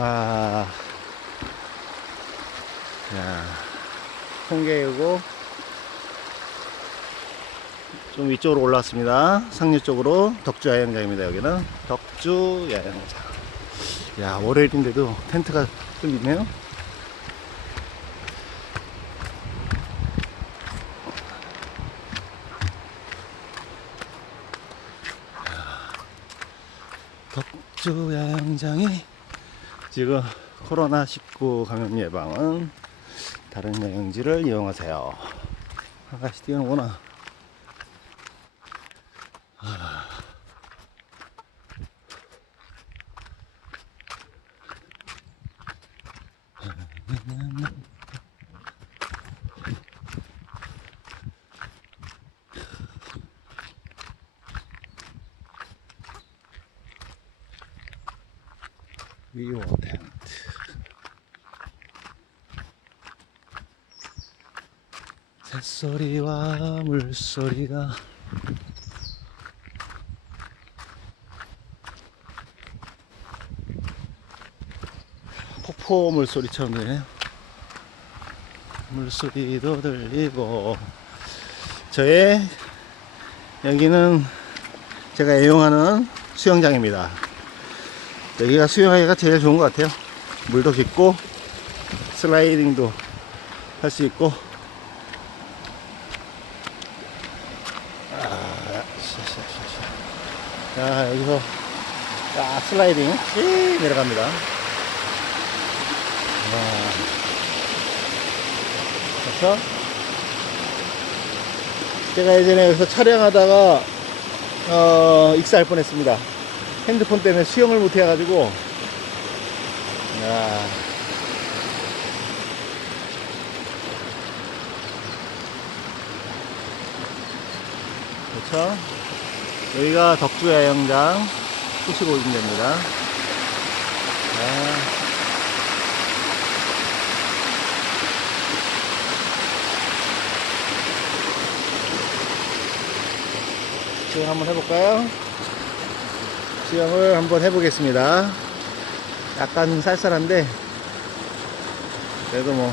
아, 야, 홍계이고 좀 위쪽으로 올라왔습니다. 상류 쪽으로 덕주 야영장입니다. 여기는 덕주 야영장. 야, 월요일인데도 텐트가 좀 있네요. 덕주 야영장이 지금 코로나19 감염 예방은 다른 여행지를 이용하세요. 아가씨 뛰어오구나. 위오 텐트. 새소리와 물소리가 폭포 물소리처럼 들리네요. 물소리도 들리고 저의 여기는 제가 애용하는 수영장입니다. 여기가 수영하기가 제일 좋은 것 같아요. 물도 깊고 슬라이딩도 할 수 있고 아, 샤샤샤샤. 자 여기서 딱 슬라이딩 씩 내려갑니다. 와. 그렇죠? 제가 예전에 여기서 촬영하다가 어, 익사할 뻔했습니다. 핸드폰 때문에 수영을 못 해가지고 야. 그렇죠? 여기가 덕주 야영장. 아. 수영 한번 해볼까요? 수영을 한번 해보겠습니다. 약간 쌀쌀한데, 그래도 뭐,